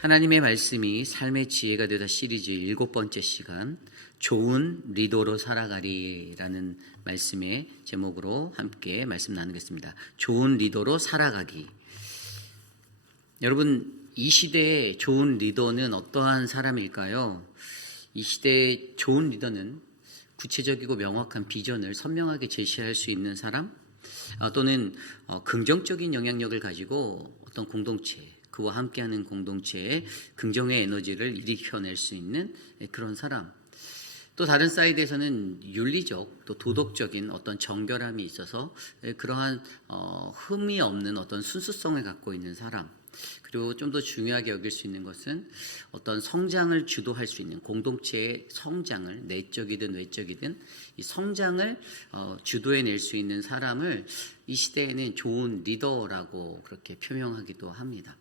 하나님의 말씀이 삶의 지혜가 되다 시리즈 7번째 시간, 좋은 리더로 살아가리라는 말씀의 제목으로 함께 말씀 나누겠습니다. 좋은 리더로 살아가기. 여러분, 이 시대의 좋은 리더는 어떠한 사람일까요? 이 시대의 좋은 리더는 구체적이고 명확한 비전을 선명하게 제시할 수 있는 사람, 또는 긍정적인 영향력을 가지고 어떤 공동체, 그와 함께하는 공동체에 긍정의 에너지를 일으켜낼 수 있는 그런 사람. 또 다른 사이드에서는 윤리적, 또 도덕적인 어떤 정결함이 있어서 그러한 흠이 없는 어떤 순수성을 갖고 있는 사람. 그리고 좀 더 중요하게 여길 수 있는 것은 어떤 성장을 주도할 수 있는 공동체의 성장을, 내적이든 외적이든 이 성장을 주도해낼 수 있는 사람을 이 시대에는 좋은 리더라고 그렇게 표명하기도 합니다.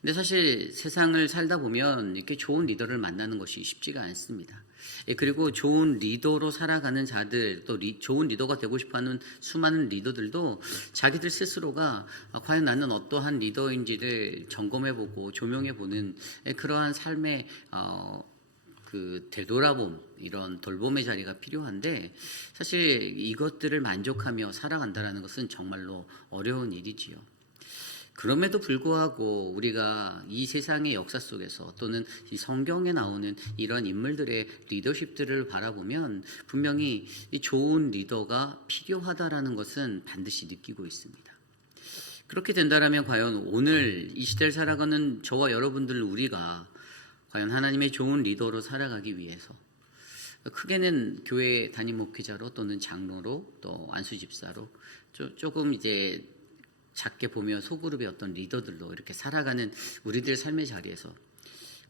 근데 사실 세상을 살다 보면 이렇게 좋은 리더를 만나는 것이 쉽지가 않습니다. 그리고 좋은 리더로 살아가는 자들, 또 좋은 리더가 되고 싶어하는 수많은 리더들도 자기들 스스로가 과연 나는 어떠한 리더인지를 점검해보고 조명해보는 그러한 삶의 그 되돌아봄, 이런 돌봄의 자리가 필요한데, 사실 이것들을 만족하며 살아간다는 것은 정말로 어려운 일이지요. 그럼에도 불구하고 우리가 이 세상의 역사 속에서 또는 이 성경에 나오는 이런 인물들의 리더십들을 바라보면 분명히 이 좋은 리더가 필요하다라는 것은 반드시 느끼고 있습니다. 그렇게 된다면 과연 오늘 이 시대를 살아가는 저와 여러분들, 우리가 과연 하나님의 좋은 리더로 살아가기 위해서, 크게는 교회 담임 목회자로 또는 장로로 또 안수집사로, 조금 이제 작게 보면 소그룹의 어떤 리더들로 이렇게 살아가는 우리들 삶의 자리에서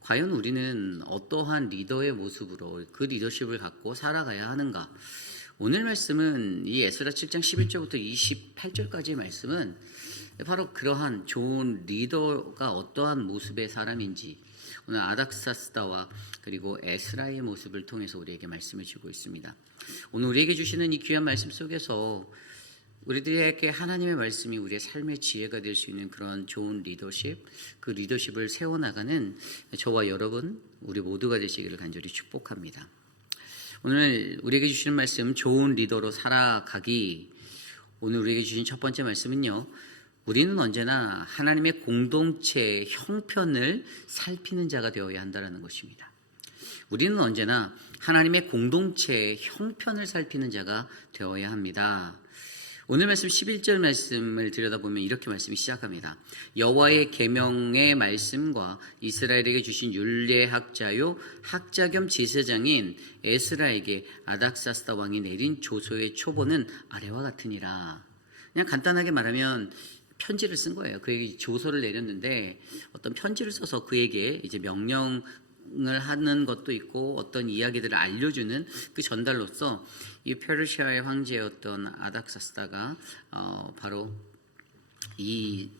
과연 우리는 어떠한 리더의 모습으로 그 리더십을 갖고 살아가야 하는가? 오늘 말씀은 이 에스라 7장 11절부터 28절까지의 말씀은 바로 그러한 좋은 리더가 어떠한 모습의 사람인지 오늘 아닥사스다와 그리고 에스라의 모습을 통해서 우리에게 말씀을 주고 있습니다. 오늘 우리에게 주시는 이 귀한 말씀 속에서 우리들에게 하나님의 말씀이 우리의 삶의 지혜가 될 수 있는 그런 좋은 리더십, 그 리더십을 세워나가는 저와 여러분, 우리 모두가 되시기를 간절히 축복합니다. 오늘 우리에게 주시는 말씀, 좋은 리더로 살아가기. 오늘 우리에게 주신 첫 번째 말씀은요, 우리는 언제나 하나님의 공동체의 형편을 살피는 자가 되어야 한다는 것입니다. 우리는 언제나 하나님의 공동체의 형편을 살피는 자가 되어야 합니다. 오늘 말씀 11절 말씀을 들여다보면 이렇게 말씀이 시작합니다. 여호와의 계명의 말씀과 이스라엘에게 주신 율례학자요 학자 겸 제사장인 에스라에게 아닥사스다 왕이 내린 조서의 초본은 아래와 같으니라. 그냥 간단하게 말하면 편지를 쓴 거예요. 그에게 조서를 내렸는데 어떤 편지를 써서 그에게 이제 명령을 하는 것도 있고 어떤 이야기들을 알려주는 그 전달로서 이 페르시아의 황제였던 아닥사스다가 바로 이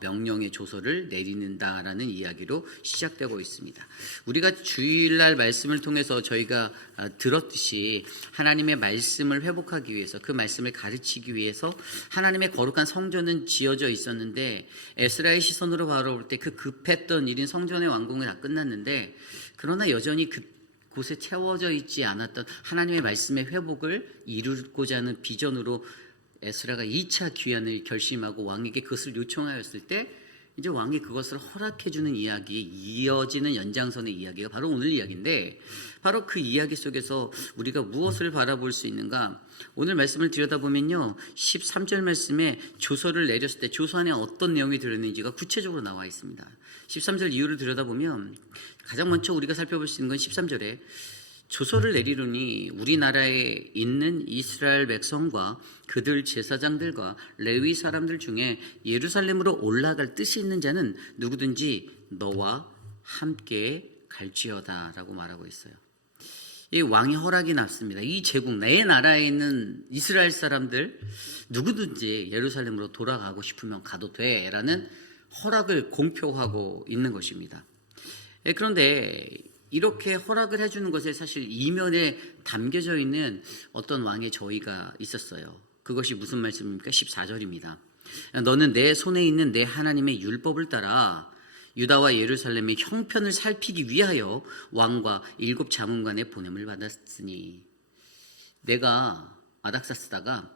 명령의 조서를 내리는다라는 이야기로 시작되고 있습니다. 우리가 주일날 말씀을 통해서 저희가 들었듯이 하나님의 말씀을 회복하기 위해서, 그 말씀을 가르치기 위해서 하나님의 거룩한 성전은 지어져 있었는데 에스라의 시선으로 바라볼 때 그 급했던 일인 성전의 완공이 다 끝났는데, 그러나 여전히 그곳에 채워져 있지 않았던 하나님의 말씀의 회복을 이루고자 하는 비전으로 에스라가 2차 귀환을 결심하고 왕에게 그것을 요청하였을 때 이제 왕이 그것을 허락해주는 이야기에 이어지는 연장선의 이야기가 바로 오늘 이야기인데, 바로 그 이야기 속에서 우리가 무엇을 바라볼 수 있는가? 오늘 말씀을 들여다보면요, 13절 말씀에 조서를 내렸을 때 조서 안에 어떤 내용이 들어있는지가 구체적으로 나와 있습니다. 13절 이유를 들여다보면 가장 먼저 우리가 살펴볼 수 있는 건 13절에 조서를 내리노니 우리나라에 있는 이스라엘 백성과 그들 제사장들과 레위 사람들 중에 예루살렘으로 올라갈 뜻이 있는 자는 누구든지 너와 함께 갈지어다 라고 말하고 있어요. 이 왕의 허락이 났습니다. 이 제국, 내 나라에 있는 이스라엘 사람들 누구든지 예루살렘으로 돌아가고 싶으면 가도 돼 라는 허락을 공표하고 있는 것입니다. 그런데 이렇게 허락을 해주는 것에 사실 이면에 담겨져 있는 어떤 왕의 저의가 있었어요. 그것이 무슨 말씀입니까? 14절입니다. 너는 내 손에 있는 내 하나님의 율법을 따라 유다와 예루살렘의 형편을 살피기 위하여 왕과 7 자문관의 보냄을 받았으니. 내가 아닥사스다가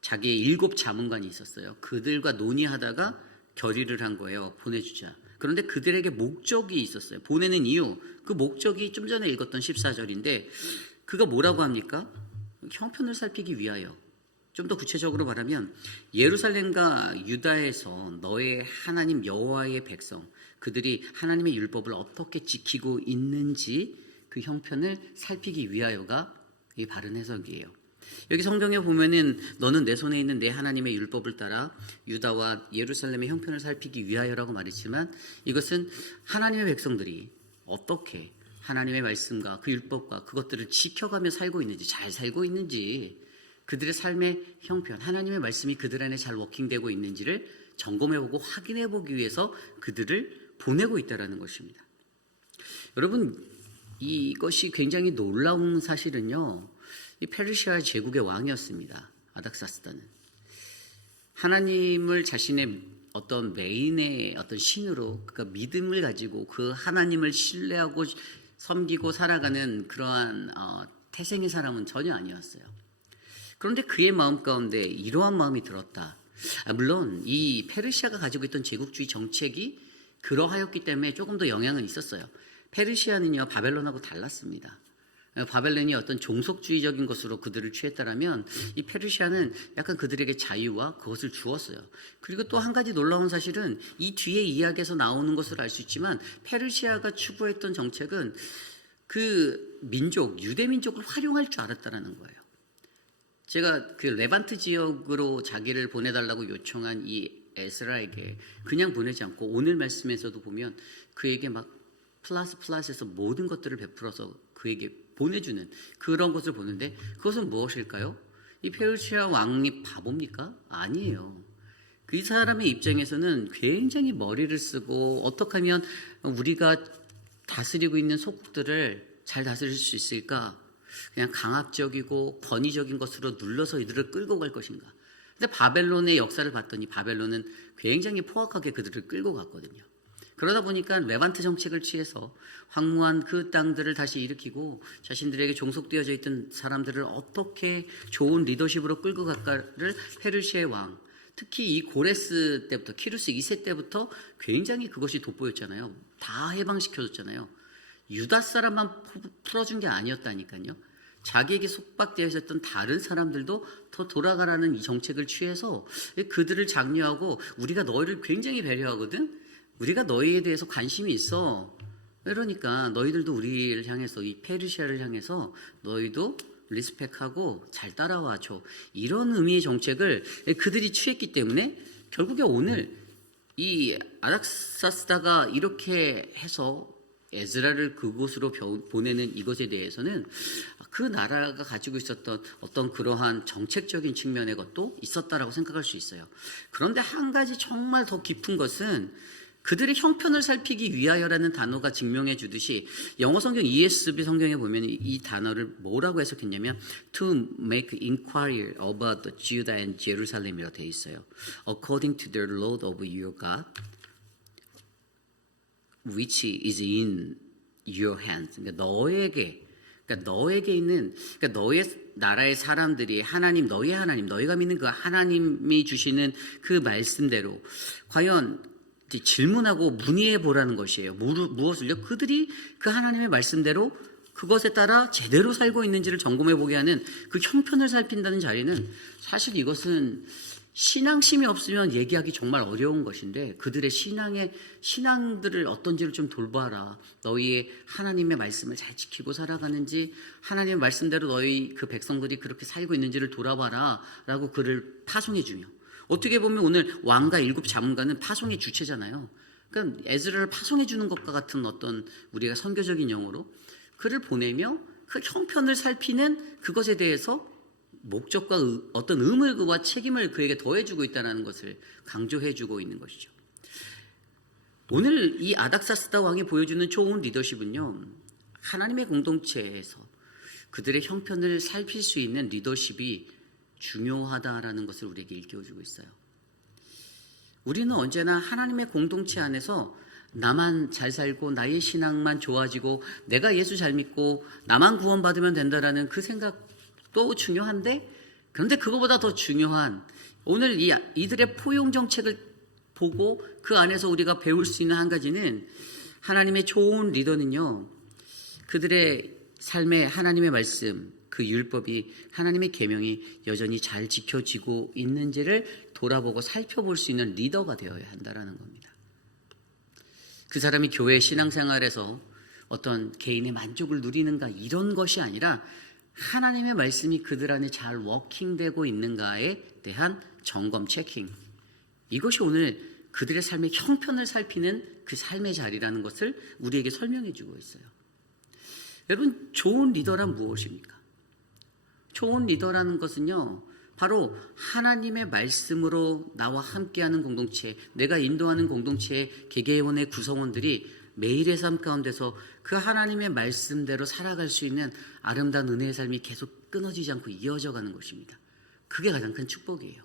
자기의 7 자문관이 있었어요. 그들과 논의하다가 결의를 한 거예요. 보내주자. 그런데 그들에게 목적이 있었어요. 보내는 이유, 그 목적이 좀 전에 읽었던 14절인데 그가 뭐라고 합니까? 형편을 살피기 위하여. 좀 더 구체적으로 말하면 예루살렘과 유다에서 너의 하나님 여호와의 백성, 그들이 하나님의 율법을 어떻게 지키고 있는지 그 형편을 살피기 위하여가 이 바른 해석이에요. 여기 성경에 보면은 너는 내 손에 있는 내 하나님의 율법을 따라 유다와 예루살렘의 형편을 살피기 위하여라고 말했지만 이것은 하나님의 백성들이 어떻게 하나님의 말씀과 그 율법과 그것들을 지켜가며 살고 있는지, 잘 살고 있는지, 그들의 삶의 형편, 하나님의 말씀이 그들 안에 잘 워킹되고 있는지를 점검해보고 확인해보기 위해서 그들을 보내고 있다는 것입니다. 여러분, 이것이 굉장히 놀라운 사실은요, 이 페르시아 제국의 왕이었습니다. 아닥사스다는 하나님을 자신의 어떤 메인의 어떤 신으로, 그러니까 믿음을 가지고 그 하나님을 신뢰하고 섬기고 살아가는 그러한 태생의 사람은 전혀 아니었어요. 그런데 그의 마음 가운데 이러한 마음이 들었다. 물론 이 페르시아가 가지고 있던 제국주의 정책이 그러하였기 때문에 조금 더 영향은 있었어요. 페르시아는요, 바벨론하고 달랐습니다. 바벨론이 어떤 종속주의적인 것으로 그들을 취했다라면 이 페르시아는 약간 그들에게 자유와 그것을 주었어요. 그리고 또 한 가지 놀라운 사실은 이 뒤에 이야기에서 나오는 것을 알 수 있지만 페르시아가 추구했던 정책은 그 민족, 유대 민족을 활용할 줄 알았다는 거예요. 제가 그 레반트 지역으로 자기를 보내달라고 요청한 이 에스라에게 그냥 보내지 않고 오늘 말씀에서도 보면 그에게 막 플러스에서 모든 것들을 베풀어서 그에게 보내주는 그런 것을 보는데 그것은 무엇일까요? 이 페르시아 왕이 바보입니까? 아니에요. 그 사람의 입장에서는 굉장히 머리를 쓰고 어떻게 하면 우리가 다스리고 있는 소국들을 잘 다스릴 수 있을까? 그냥 강압적이고 권위적인 것으로 눌러서 이들을 끌고 갈 것인가? 근데 바벨론의 역사를 봤더니 바벨론은 굉장히 포악하게 그들을 끌고 갔거든요. 그러다 보니까 레반트 정책을 취해서 황무한 그 땅들을 다시 일으키고 자신들에게 종속되어져 있던 사람들을 어떻게 좋은 리더십으로 끌고 갈까를 페르시아의 왕, 특히 이 고레스 때부터 키루스 2세 때부터 굉장히 그것이 돋보였잖아요. 다 해방시켜줬잖아요. 유다 사람만 풀어준 게 아니었다니까요. 자기에게 속박되어 있었던 다른 사람들도 더 돌아가라는 이 정책을 취해서 그들을 장려하고 우리가 너희를 굉장히 배려하거든. 우리가 너희에 대해서 관심이 있어. 그러니까 너희들도 우리를 향해서 이 페르시아를 향해서 너희도 리스펙하고 잘 따라와줘. 이런 의미의 정책을 그들이 취했기 때문에 결국에 오늘 이 아닥사스다가 이렇게 해서 에즈라를 그곳으로 보내는 이것에 대해서는 그 나라가 가지고 있었던 어떤 그러한 정책적인 측면의 것도 있었다라고 생각할 수 있어요. 그런데 한 가지 정말 더 깊은 것은 그들의 형편을 살피기 위하여라는 단어가 증명해 주듯이 영어 성경 ESV 성경에 보면 이 단어를 뭐라고 해석했냐면 to make inquiry about the Judah and Jerusalem이라고 되어 있어요. According to the Lord of your God, which is in your hands. 그러니까 너에게 있는, 그러니까 너의 나라의 사람들이 하나님, 너의 하나님, 너희가 믿는 그 하나님이 주시는 그 말씀대로 과연 질문하고 문의해 보라는 것이에요. 무엇을요? 그들이 그 하나님의 말씀대로 그것에 따라 제대로 살고 있는지를 점검해 보게 하는 그 형편을 살핀다는 자리는 사실 이것은 신앙심이 없으면 얘기하기 정말 어려운 것인데 그들의 신앙들을 어떤지를 좀 돌봐라. 너희의 하나님의 말씀을 잘 지키고 살아가는지 하나님의 말씀대로 너희 그 백성들이 그렇게 살고 있는지를 돌아봐라 라고 그를 파송해 주며 어떻게 보면 오늘 왕과 7 자문관은 파송의 주체잖아요. 그러니까 에즈라를 파송해 주는 것과 같은 어떤 우리가 선교적인 용어로 그를 보내며 그 형편을 살피는 그것에 대해서 목적과 어떤 의무와 책임을 그에게 더해주고 있다는 것을 강조해주고 있는 것이죠. 오늘 이 아닥사스다 왕이 보여주는 좋은 리더십은요, 하나님의 공동체에서 그들의 형편을 살필 수 있는 리더십이 중요하다라는 것을 우리에게 일깨워주고 있어요. 우리는 언제나 하나님의 공동체 안에서 나만 잘 살고 나의 신앙만 좋아지고 내가 예수 잘 믿고 나만 구원받으면 된다라는 그 생각도 중요한데, 그런데 그거보다 더 중요한 오늘 이들의 포용 정책을 보고 그 안에서 우리가 배울 수 있는 한 가지는, 하나님의 좋은 리더는요, 그들의 삶에 하나님의 말씀, 그 율법이, 하나님의 계명이 여전히 잘 지켜지고 있는지를 돌아보고 살펴볼 수 있는 리더가 되어야 한다는 겁니다. 그 사람이 교회 신앙생활에서 어떤 개인의 만족을 누리는가 이런 것이 아니라 하나님의 말씀이 그들 안에 잘 워킹되고 있는가에 대한 점검, 체킹, 이것이 오늘 그들의 삶의 형편을 살피는 그 삶의 자리라는 것을 우리에게 설명해 주고 있어요. 여러분, 좋은 리더란 무엇입니까? 좋은 리더라는 것은요, 바로 하나님의 말씀으로 나와 함께하는 공동체, 내가 인도하는 공동체의 개개원의 구성원들이 매일의 삶 가운데서 그 하나님의 말씀대로 살아갈 수 있는 아름다운 은혜의 삶이 계속 끊어지지 않고 이어져 가는 것입니다. 그게 가장 큰 축복이에요.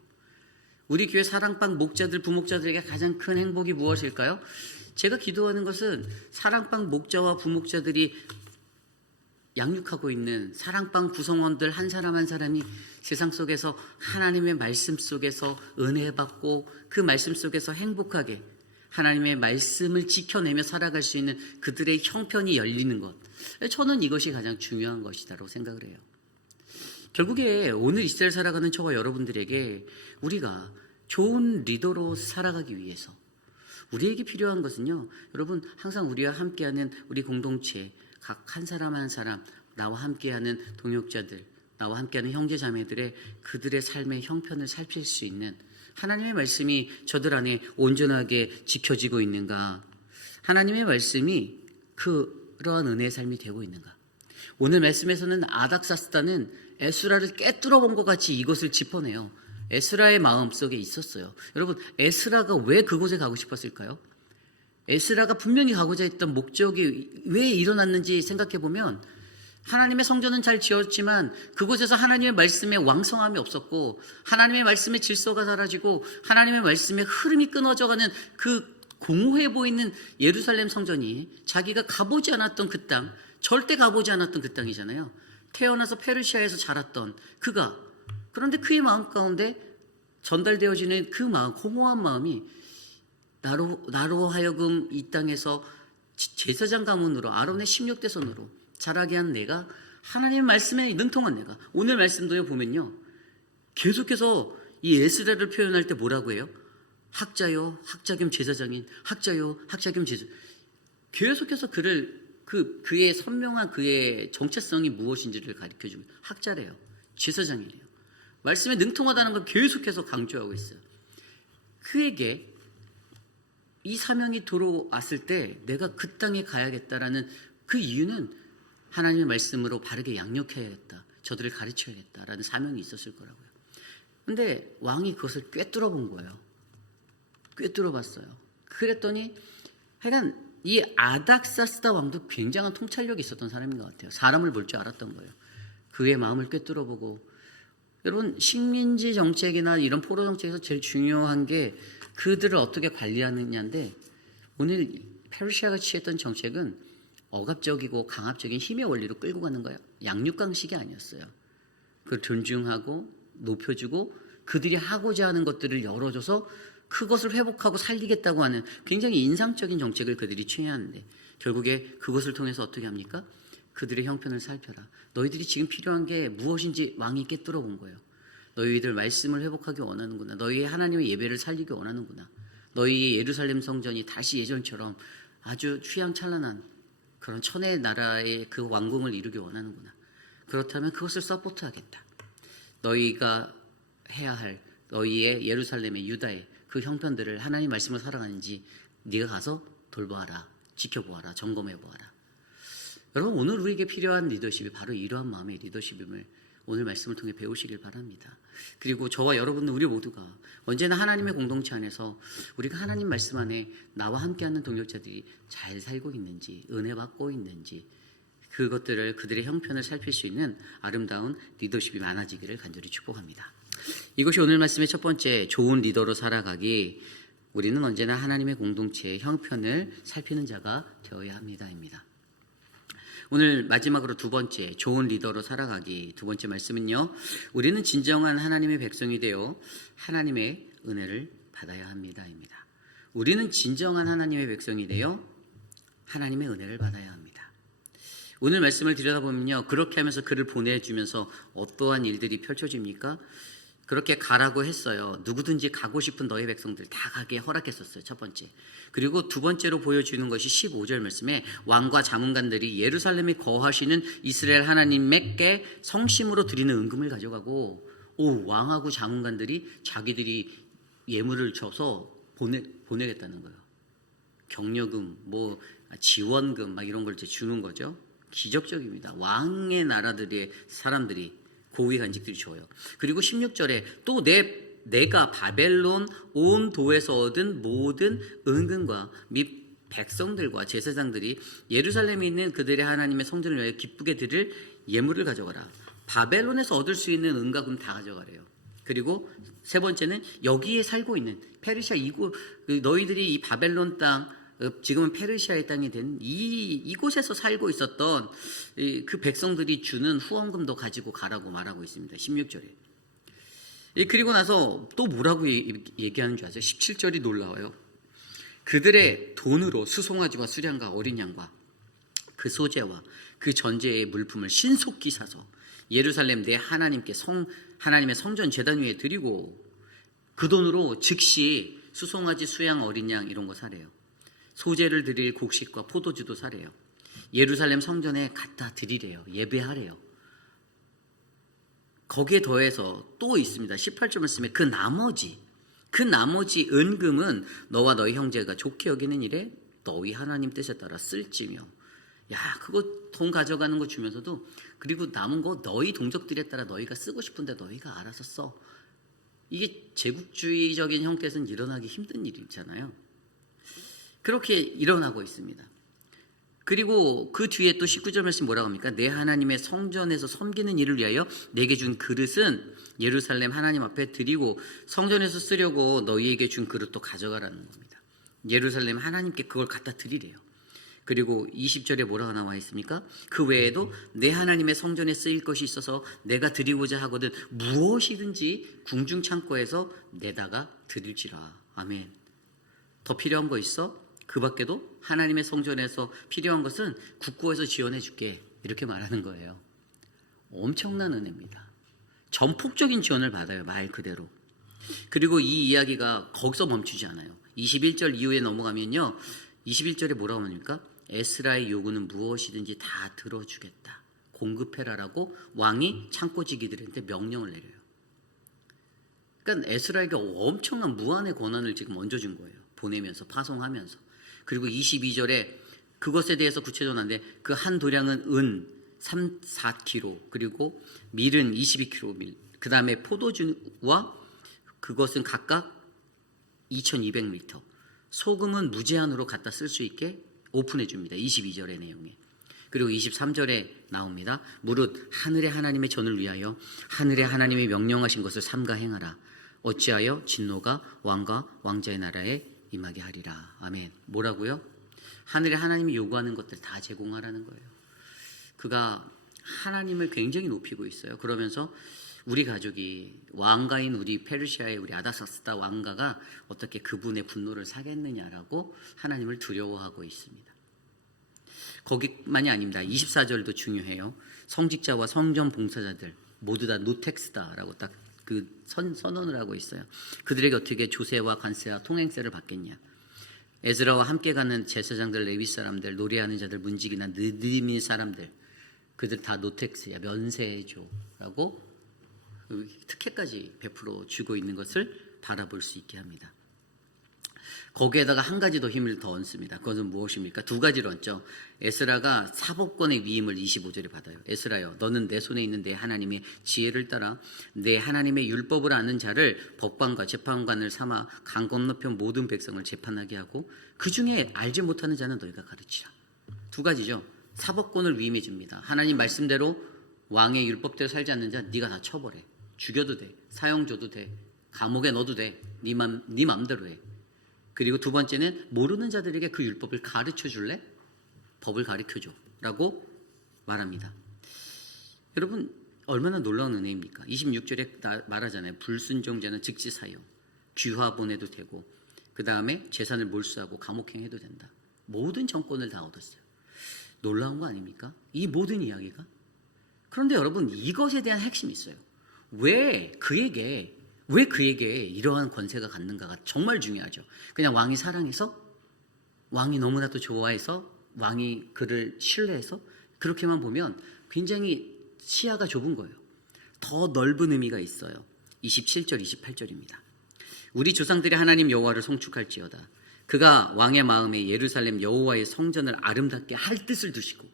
우리 교회 사랑방 목자들, 부목자들에게 가장 큰 행복이 무엇일까요? 제가 기도하는 것은 사랑방 목자와 부목자들이 양육하고 있는 사랑방 구성원들 한 사람 한 사람이 세상 속에서 하나님의 말씀 속에서 은혜 받고 그 말씀 속에서 행복하게 하나님의 말씀을 지켜내며 살아갈 수 있는 그들의 형편이 열리는 것, 저는 이것이 가장 중요한 것이다라고 생각을 해요. 결국에 오늘 이 시대를 살아가는 저와 여러분들에게 우리가 좋은 리더로 살아가기 위해서 우리에게 필요한 것은요, 여러분, 항상 우리와 함께하는 우리 공동체 각 한 사람 한 사람, 나와 함께하는 동역자들, 나와 함께하는 형제 자매들의 그들의 삶의 형편을 살필 수 있는 하나님의 말씀이 저들 안에 온전하게 지켜지고 있는가, 하나님의 말씀이 그러한 은혜의 삶이 되고 있는가. 오늘 말씀에서는 아닥사스다는 에스라를 꿰뚫어 본 것 같이 이것을 짚어내요. 에스라의 마음속에 있었어요. 여러분, 에스라가 왜 그곳에 가고 싶었을까요? 에스라가 분명히 가고자 했던 목적이 왜 일어났는지 생각해 보면, 하나님의 성전은 잘 지었지만 그곳에서 하나님의 말씀에 왕성함이 없었고, 하나님의 말씀의 질서가 사라지고 하나님의 말씀의 흐름이 끊어져가는 그 공허해 보이는 예루살렘 성전이 자기가 가보지 않았던 그 땅, 절대 가보지 않았던 그 땅이잖아요. 태어나서 페르시아에서 자랐던 그가, 그런데 그의 마음 가운데 전달되어지는 그 마음, 공허한 마음이 나로 하여금 이 땅에서 제사장 가문으로 아론의 16대 손으로 자라게 한 내가, 하나님의 말씀에 능통한 내가, 오늘 말씀도요 보면요, 계속해서 이 에스라를 표현할 때 뭐라고 해요? 학자요, 학자 겸 제사장인, 학자요, 학자 겸 제사. 계속해서 그의 선명한 그의 정체성이 무엇인지를 가르쳐주면 학자래요, 제사장이래요. 말씀에 능통하다는 걸 계속해서 강조하고 있어요. 그에게 이 사명이 들어왔을 때 내가 그 땅에 가야겠다라는 그 이유는 하나님의 말씀으로 바르게 양육해야겠다, 저들을 가르쳐야겠다라는 사명이 있었을 거라고요. 그런데 왕이 그것을 꿰뚫어 본 거예요. 꿰뚫어 봤어요. 그랬더니 하여간 이 아닥사스다 왕도 굉장한 통찰력이 있었던 사람인 것 같아요. 사람을 볼 줄 알았던 거예요. 그의 마음을 꿰뚫어 보고, 여러분, 식민지 정책이나 이런 포로 정책에서 제일 중요한 게 그들을 어떻게 관리하느냐인데, 오늘 페르시아가 취했던 정책은 억압적이고 강압적인 힘의 원리로 끌고 가는 거예요. 양육강식이 아니었어요. 그걸 존중하고 높여주고 그들이 하고자 하는 것들을 열어줘서 그것을 회복하고 살리겠다고 하는 굉장히 인상적인 정책을 그들이 취하는데, 결국에 그것을 통해서 어떻게 합니까? 그들의 형편을 살펴라. 너희들이 지금 필요한 게 무엇인지 왕이 꿰뚫어 본 거예요. 너희들 말씀을 회복하기 원하는구나. 너희의 하나님의 예배를 살리기 원하는구나. 너희의 예루살렘 성전이 다시 예전처럼 아주 휘황찬란한 그런 천의 나라의 그 왕궁을 이루기 원하는구나. 그렇다면 그것을 서포트하겠다. 너희가 해야 할 너희의 예루살렘의 유다의 그 형편들을 하나님 말씀을 살아가는지 네가 가서 돌보아라, 지켜보아라, 점검해보아라. 여러분, 오늘 우리에게 필요한 리더십이 바로 이러한 마음의 리더십임을 오늘 말씀을 통해 배우시길 바랍니다. 그리고 저와 여러분, 우리 모두가 언제나 하나님의 공동체 안에서 우리가 하나님 말씀 안에 나와 함께하는 동역자들이 잘 살고 있는지, 은혜 받고 있는지, 그것들을, 그들의 형편을 살필 수 있는 아름다운 리더십이 많아지기를 간절히 축복합니다. 이것이 오늘 말씀의 첫 번째, 좋은 리더로 살아가기, 우리는 언제나 하나님의 공동체의 형편을 살피는 자가 되어야 합니다입니다. 오늘 마지막으로 두 번째, 좋은 리더로 살아가기 두 번째 말씀은요, 우리는 진정한 하나님의 백성이 되어 하나님의 은혜를 받아야 합니다입니다. 우리는 진정한 하나님의 백성이 되어 하나님의 은혜를 받아야 합니다. 오늘 말씀을 들여다보면요, 그렇게 하면서 그를 보내주면서 어떠한 일들이 펼쳐집니까? 그렇게 가라고 했어요. 누구든지 가고 싶은 너의 백성들 다 가게 허락했었어요. 첫 번째. 그리고 두 번째로 보여주는 것이 15절 말씀에 왕과 자문관들이 예루살렘에 거하시는 이스라엘 하나님께 성심으로 드리는 은금을 가져가고, 왕하고 자문관들이 자기들이 예물을 줘서 보내겠다는 거예요. 경력금, 지원금 막 이런 걸 주는 거죠. 기적적입니다. 왕의 나라들의 사람들이, 고위 간직들이 줘요. 그리고 16절에 또 내가 바벨론 온 도에서 얻은 모든 은금과 및 백성들과 제사장들이 예루살렘에 있는 그들의 하나님의 성전을 위하여 기쁘게 드릴 예물을 가져가라. 바벨론에서 얻을 수 있는 은과 금 다 가져가래요. 그리고 세 번째는 여기에 살고 있는 페르시아 너희들이 이 바벨론 땅, 지금은 페르시아의 땅이 된 이곳에서 살고 있었던 그 백성들이 주는 후원금도 가지고 가라고 말하고 있습니다. 16절에. 그리고 나서 또 뭐라고 얘기하는 줄 아세요? 17절이 놀라워요. 그들의 돈으로 수송아지와 수량과 어린 양과 그 소재와 그 전제의 물품을 신속히 사서 예루살렘 내 하나님의 성전 제단 위에 드리고, 그 돈으로 즉시 수송아지, 수양, 어린 양 이런 거 사래요. 소재를 드릴 곡식과 포도주도 사래요. 예루살렘 성전에 갖다 드리래요. 예배하래요. 거기에 더해서 또 있습니다. 18절 말씀에 그 나머지 은금은 너와 너희 형제가 좋게 여기는 일에 너희 하나님 뜻에 따라 쓸지며. 그거 돈 가져가는 거 주면서도, 그리고 남은 거 너희 동족들에 따라 너희가 쓰고 싶은데 너희가 알아서 써. 이게 제국주의적인 형태에서는 일어나기 힘든 일이잖아요. 그렇게 일어나고 있습니다. 그리고 그 뒤에 또 19절 말씀 뭐라고 합니까? 내 하나님의 성전에서 섬기는 일을 위하여 내게 준 그릇은 예루살렘 하나님 앞에 드리고 성전에서 쓰려고 너희에게 준 그릇도 가져가라는 겁니다. 예루살렘 하나님께 그걸 갖다 드리래요. 그리고 20절에 뭐라고 나와 있습니까? 그 외에도 내 하나님의 성전에 쓰일 것이 있어서 내가 드리고자 하거든 무엇이든지 궁중 창고에서 내다가 드릴지라. 아멘. 더 필요한 거 있어? 그 밖에도 하나님의 성전에서 필요한 것은 국고에서 지원해 줄게, 이렇게 말하는 거예요. 엄청난 은혜입니다. 전폭적인 지원을 받아요, 말 그대로. 그리고 이 이야기가 거기서 멈추지 않아요. 21절 이후에 넘어가면요, 21절에 뭐라고 합니까? 에스라의 요구는 무엇이든지 다 들어주겠다, 공급해라라고 왕이 창고지기들한테 명령을 내려요. 그러니까 에스라에게 엄청난 무한의 권한을 지금 얹어준 거예요. 보내면서, 파송하면서. 그리고 22절에 그것에 대해서 구체적으로 하는데, 그 한 도량은 은 4kg, 그리고 밀은 22kg, 그 다음에 포도주와 그것은 각각 2200리터, 소금은 무제한으로 갖다 쓸 수 있게 오픈해 줍니다. 22절의 내용에. 그리고 23절에 나옵니다. 무릇 하늘의 하나님의 전을 위하여 하늘의 하나님이 명령하신 것을 삼가 행하라. 어찌하여 진노가 왕과 왕자의 나라에 임하게 하리라. 아멘. 뭐라고요? 하늘의 하나님이 요구하는 것들 다 제공하라는 거예요. 그가 하나님을 굉장히 높이고 있어요. 그러면서 우리 가족이, 왕가인 우리 페르시아의 우리 아닥사스다 왕가가 어떻게 그분의 분노를 사겠느냐라고 하나님을 두려워하고 있습니다. 거기만이 아닙니다. 24절도 중요해요. 성직자와 성전 봉사자들 모두 다 노텍스다라고 딱 그 선언을 하고 있어요. 그들에게 어떻게 조세와 관세와 통행세를 받겠냐. 에스라와 함께 가는 제사장들, 레위 사람들, 노래하는 자들, 문지기나 느디민 사람들, 그들 다 노텍스야, 면세해줘라고 특혜까지 베풀어 주고 있는 것을 바라볼 수 있게 합니다. 거기에다가 한 가지 더 힘을 더 얹습니다. 그것은 무엇입니까? 두 가지를 얹죠. 에스라가 사법권의 위임을 25절에 받아요. 에스라여, 너는 내 손에 있는 내 하나님의 지혜를 따라 내 하나님의 율법을 아는 자를 법관과 재판관을 삼아 강 건너편 모든 백성을 재판하게 하고 그 중에 알지 못하는 자는 너희가 가르치라. 두 가지죠. 사법권을 위임해 줍니다. 하나님 말씀대로 왕의 율법대로 살지 않는 자 네가 다 처벌해. 죽여도 돼. 사형 줘도 돼. 감옥에 넣어도 돼. 네 맘대로 해. 그리고 두 번째는 모르는 자들에게 그 율법을 가르쳐 줄래? 법을 가르쳐 줘 라고 말합니다. 여러분 얼마나 놀라운 은혜입니까? 26절에 말하잖아요. 불순종자는 즉시 사형, 귀화 보내도 되고 그 다음에 재산을 몰수하고 감옥행해도 된다. 모든 정권을 다 얻었어요. 놀라운 거 아닙니까? 이 모든 이야기가. 그런데 여러분 이것에 대한 핵심이 있어요. 왜 그에게 이러한 권세가 갖는가가 정말 중요하죠. 그냥 왕이 사랑해서, 왕이 너무나도 좋아해서, 왕이 그를 신뢰해서 그렇게만 보면 굉장히 시야가 좁은 거예요. 더 넓은 의미가 있어요. 27절 28절입니다. 우리 조상들이 하나님 여호와를 송축할지어다. 그가 왕의 마음에 예루살렘 여호와의 성전을 아름답게 할 뜻을 두시고,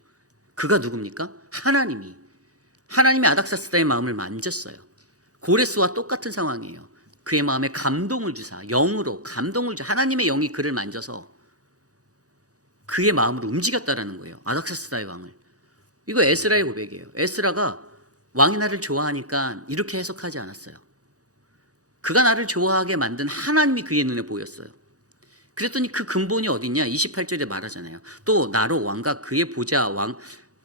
그가 누굽니까? 하나님이 아닥사스다의 마음을 만졌어요. 고레스와 똑같은 상황이에요. 그의 마음에 감동을 주사, 영으로 감동을 주, 하나님의 영이 그를 만져서 그의 마음으로 움직였다라는 거예요. 아닥사스다의 왕을. 이거 에스라의 고백이에요. 에스라가 왕이 나를 좋아하니까 이렇게 해석하지 않았어요. 그가 나를 좋아하게 만든 하나님이 그의 눈에 보였어요. 그랬더니 그 근본이 어디냐? 28절에 말하잖아요. 또 나로 왕과 그의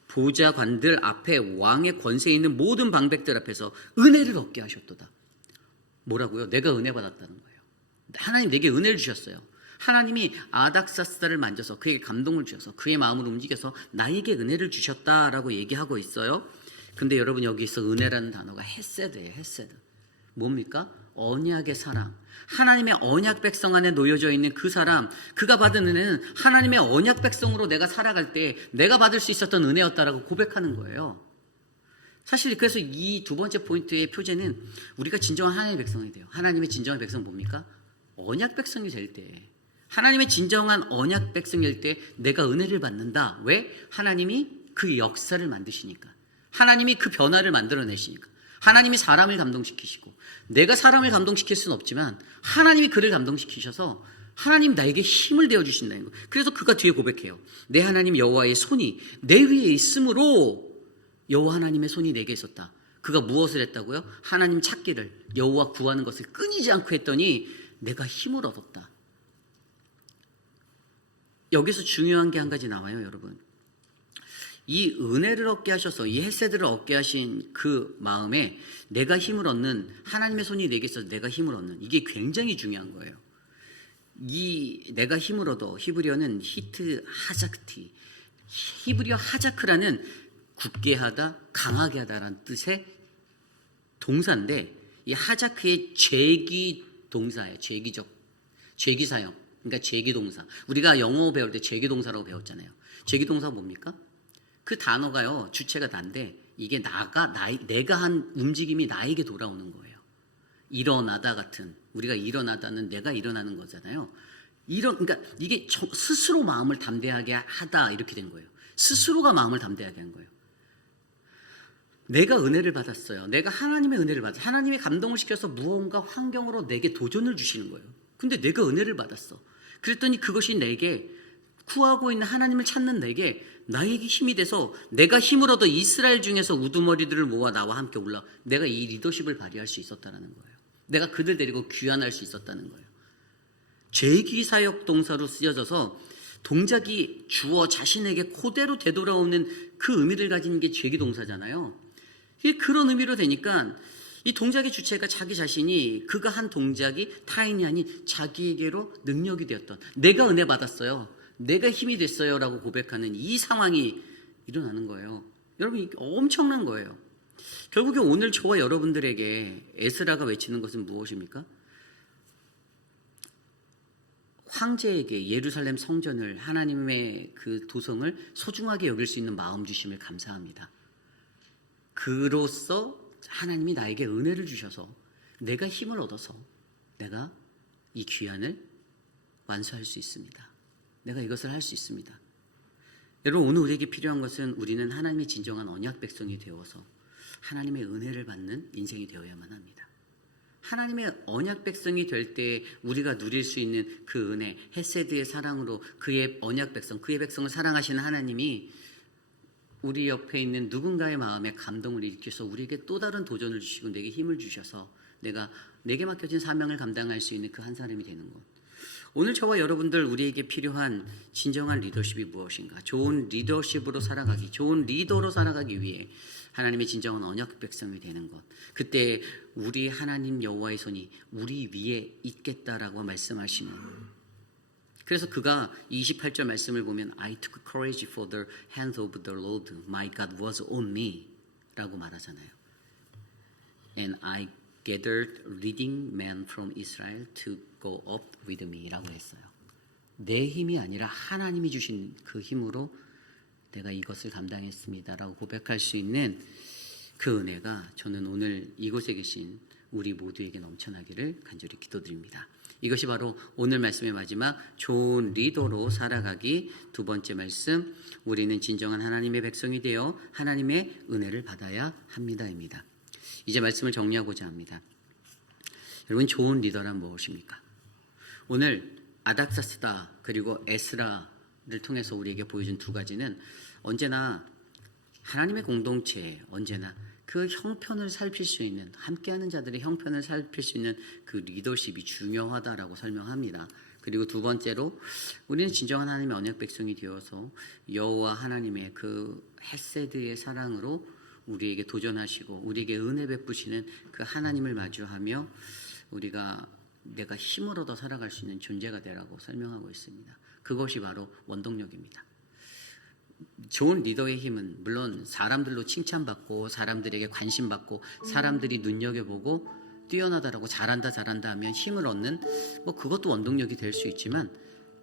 보좌관들 앞에 왕의 권세에 있는 모든 방백들 앞에서 은혜를 얻게 하셨도다. 뭐라고요? 내가 은혜 받았다는 거예요. 하나님 내게 은혜를 주셨어요. 하나님이 아닥사스다를 만져서 그에게 감동을 주셔서 그의 마음을 움직여서 나에게 은혜를 주셨다라고 얘기하고 있어요. 근데 여러분 여기서 은혜라는 단어가 헤세드예요. 헤세드. 뭡니까? 언약의 사랑. 하나님의 언약 백성 안에 놓여져 있는 그 사람, 그가 받은 은혜는 하나님의 언약 백성으로 내가 살아갈 때 내가 받을 수 있었던 은혜였다라고 고백하는 거예요. 사실 그래서 이 두 번째 포인트의 표제는 우리가 진정한 하나님의 백성이 돼요. 하나님의 진정한 백성은 뭡니까? 언약 백성이 될 때, 하나님의 진정한 언약 백성일 때 내가 은혜를 받는다. 왜? 하나님이 그 역사를 만드시니까, 하나님이 그 변화를 만들어내시니까, 하나님이 사람을 감동시키시고, 내가 사람을 감동시킬 수는 없지만 하나님이 그를 감동시키셔서 하나님 나에게 힘을 되어주신다는 거예요. 그래서 그가 뒤에 고백해요. 내 하나님 여호와의 손이 내 위에 있으므로, 여호와 하나님의 손이 내게 있었다. 그가 무엇을 했다고요? 하나님 찾기를, 여호와 구하는 것을 끊이지 않고 했더니 내가 힘을 얻었다. 여기서 중요한 게 한 가지 나와요, 여러분. 이 은혜를 얻게 하셔서 이 헤세드를 얻게 하신 그 마음에 내가 힘을 얻는, 하나님의 손이 내게 있어서 내가 힘을 얻는, 이게 굉장히 중요한 거예요. 이 내가 힘을 얻어, 히브리어는 히트 하자크티, 히브리어 하자크라는 굳게 하다, 강하게 하다라는 뜻의 동사인데, 이 하자크의 죄기 동사예요. 죄기 사용. 그러니까 죄기 동사. 우리가 영어 배울 때 죄기 동사라고 배웠잖아요. 죄기 동사가 뭡니까? 그 단어가요, 주체가 난데 이게 내가 한 움직임이 나에게 돌아오는 거예요. 일어나다 같은, 우리가 일어나다는 내가 일어나는 거잖아요. 그러니까 이게 스스로 마음을 담대하게 하다, 이렇게 된 거예요. 스스로가 마음을 담대하게 한 거예요. 내가 은혜를 받았어요. 내가 하나님의 은혜를 받았어요. 하나님이 감동을 시켜서 무언가 환경으로 내게 도전을 주시는 거예요. 근데 내가 은혜를 받았어. 그랬더니 그것이 내게, 구하고 있는 하나님을 찾는 나에게 힘이 돼서 내가 힘을 얻어 이스라엘 중에서 우두머리들을 모아 나와 함께 내가 이 리더십을 발휘할 수 있었다는 거예요. 내가 그들 데리고 귀환할 수 있었다는 거예요. 죄기사역 동사로 쓰여져서 동작이 주어 자신에게 그대로 되돌아오는 그 의미를 가진 게 죄기 동사잖아요. 그런 의미로 되니까 이 동작의 주체가 자기 자신이, 그가 한 동작이 타인이 아닌 자기에게로 능력이 되었던, 내가 은혜 받았어요, 내가 힘이 됐어요 라고 고백하는 이 상황이 일어나는 거예요. 여러분 이게 엄청난 거예요. 결국에 오늘 저와 여러분들에게 에스라가 외치는 것은 무엇입니까? 황제에게 예루살렘 성전을, 하나님의 그 도성을 소중하게 여길 수 있는 마음 주심을 감사합니다. 그로써 하나님이 나에게 은혜를 주셔서 내가 힘을 얻어서 내가 이 귀환을 완수할 수 있습니다. 내가 이것을 할 수 있습니다. 여러분 오늘 우리에게 필요한 것은, 우리는 하나님의 진정한 언약 백성이 되어서 하나님의 은혜를 받는 인생이 되어야만 합니다. 하나님의 언약 백성이 될 때 우리가 누릴 수 있는 그 은혜, 헤세드의 사랑으로 그의 언약 백성, 그의 백성을 사랑하시는 하나님이 우리 옆에 있는 누군가의 마음에 감동을 일으켜서 우리에게 또 다른 도전을 주시고 내게 힘을 주셔서 내게 맡겨진 사명을 감당할 수 있는 그 한 사람이 되는 것. 오늘 저와 여러분들 우리에게 필요한 진정한 리더십이 무엇인가? 좋은 리더십으로 살아가기, 좋은 리더로 살아가기 위해 하나님의 진정한 언약 백성이 되는 것. 그때 우리 하나님 여호와의 손이 우리 위에 있겠다라고 말씀하시는. 그래서 그가 28절 말씀을 보면 I took courage for the hands of the Lord, my God was on me 라고 말하잖아요. And I gathered leading men from Israel to go up with me 라고 했어요. 내 힘이 아니라 하나님이 주신 그 힘으로 내가 이것을 감당했습니다 라고 고백할 수 있는 그 은혜가 저는 오늘 이곳에 계신 우리 모두에게 넘쳐나기를 간절히 기도드립니다. 이것이 바로 오늘 말씀의 마지막 좋은 리더로 살아가기 두 번째 말씀, 우리는 진정한 하나님의 백성이 되어 하나님의 은혜를 받아야 합니다입니다. 이제 말씀을 정리하고자 합니다. 여러분, 좋은 리더란 무엇입니까? 오늘 아닥사스다 그리고 에스라를 통해서 우리에게 보여준 두 가지는 언제나 하나님의 공동체에 언제나 그 형편을 살필 수 있는, 함께하는 자들의 형편을 살필 수 있는 그 리더십이 중요하다라고 설명합니다. 그리고 두 번째로 우리는 진정한 하나님의 언약 백성이 되어서 여호와 하나님의 그 헤세드의 사랑으로 우리에게 도전하시고 우리에게 은혜 베푸시는 그 하나님을 마주하며 내가 힘을 얻어 살아갈 수 있는 존재가 되라고 설명하고 있습니다. 그것이 바로 원동력입니다. 좋은 리더의 힘은 물론 사람들로 칭찬받고 사람들에게 관심받고 사람들이 눈여겨보고 뛰어나다라고 잘한다 하면 힘을 얻는 그것도 원동력이 될 수 있지만,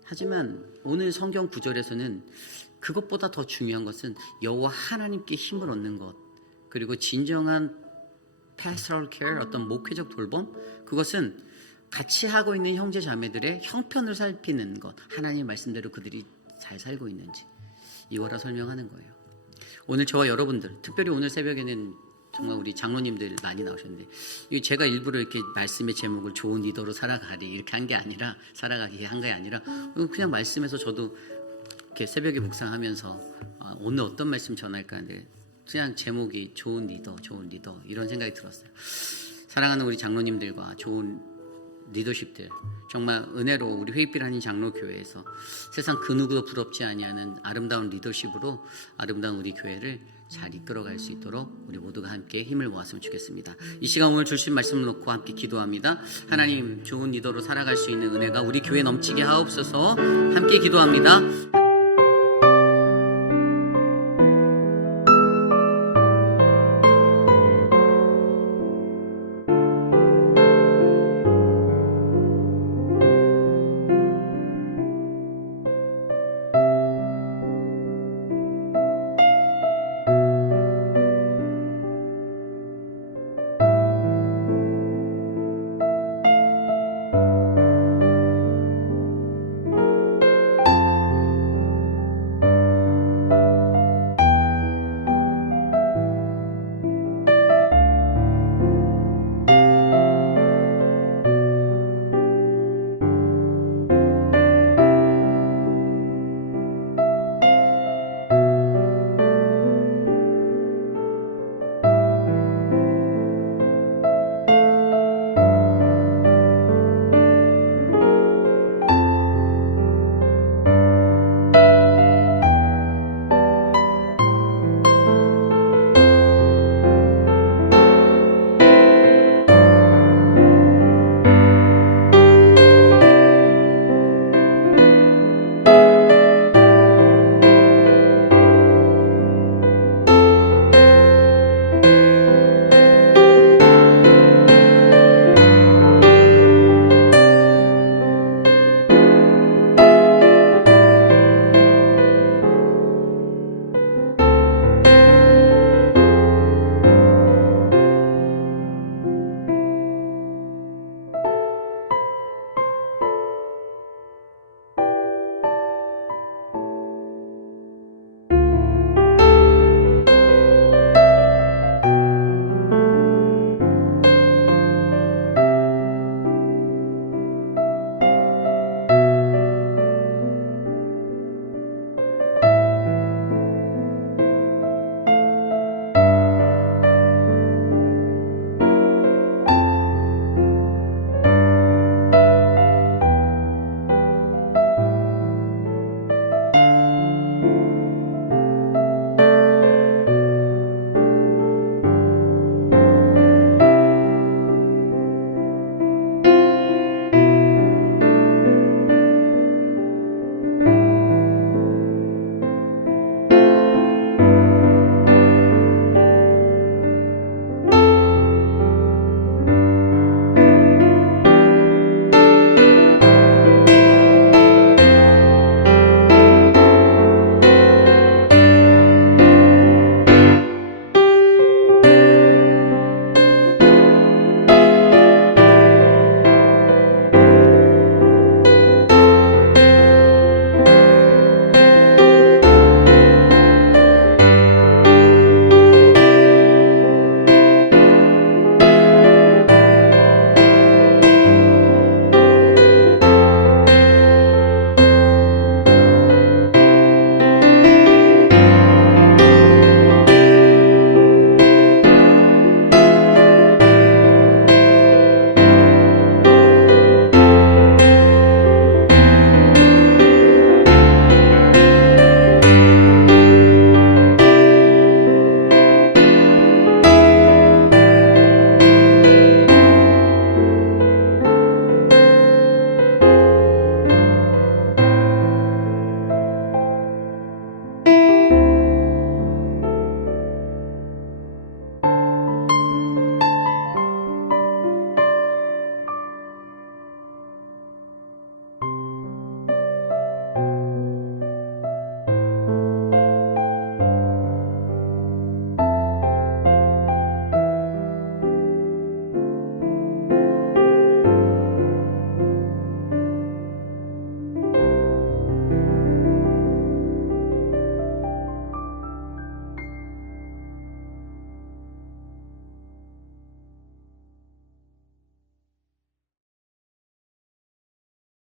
하지만 오늘 성경 구절에서는 그것보다 더 중요한 것은 여호와 하나님께 힘을 얻는 것, 그리고 진정한 pastoral care, 어떤 목회적 돌봄, 그것은 같이 하고 있는 형제 자매들의 형편을 살피는 것, 하나님 말씀대로 그들이 잘 살고 있는지, 이거라 설명하는 거예요. 오늘 저와 여러분들, 특별히 오늘 새벽에는 정말 우리 장로님들 많이 나오셨는데, 제가 일부러 이렇게 말씀의 제목을 좋은 리더로 살아가리 이렇게 한 게 아니라, 살아가기 한 게 아니라 그냥 말씀에서 저도 이렇게 새벽에 묵상하면서 오늘 어떤 말씀 전할까 하는데 그냥 제목이 좋은 리더 이런 생각이 들었어요. 사랑하는 우리 장로님들과 좋은 리더십들, 정말 은혜로 우리 회의필 한인 장로교회에서 세상 그 누구도 부럽지 아니하는 아름다운 리더십으로 아름다운 우리 교회를 잘 이끌어갈 수 있도록 우리 모두가 함께 힘을 모았으면 좋겠습니다. 이 시간 오늘 주신 말씀을 놓고 함께 기도합니다. 하나님, 좋은 리더로 살아갈 수 있는 은혜가 우리 교회에 넘치게 하옵소서. 함께 기도합니다.